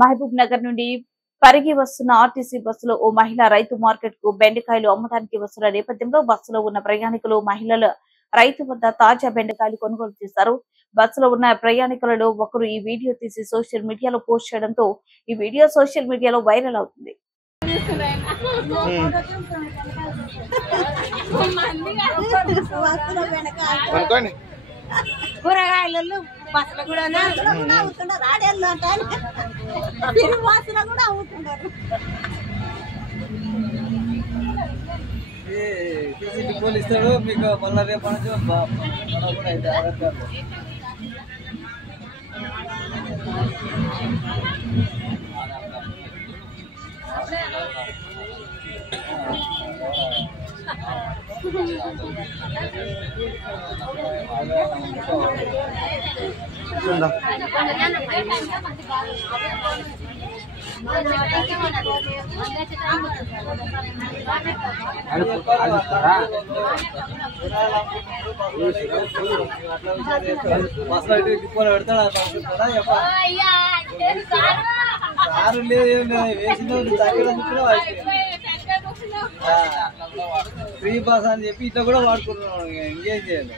మహబూబ్ నగర్ నుండి పరిగి వస్తున్న ఆర్టీసీ బస్సులో ఓ మహిళ రైతు మార్కెట్ కు బెండకాయలు అమ్మడానికి వస్తున్న నేపథ్యంలో బస్సులో ఉన్న ప్రయాణికులు మహిళలు రైతు వద్ద తాజా బెండకాయలు కొనుగోలు చేశారు. బస్సులో ఉన్న ప్రయాణికులలో ఒకరు ఈ వీడియో తీసి సోషల్ మీడియాలో పోస్ట్ చేయడంతో ఈ వీడియో సోషల్ మీడియాలో వైరల్ అవుతుంది. కూరగాయలు బస్సులు కూడా రాడేళ్ళు అంటారు, బస్సులో కూడా అమ్ముతున్నారు. పోలీసు ఇస్తాడు మీకు మళ్ళీ రేపు కూడా అయితే పెడతాడా సారు లేదు వేసిన ఫ్రీ పాస్ అని చెప్పి ఇట్లా కూడా వాడుకుంటున్నాం. ఇంకేం చేయాలి.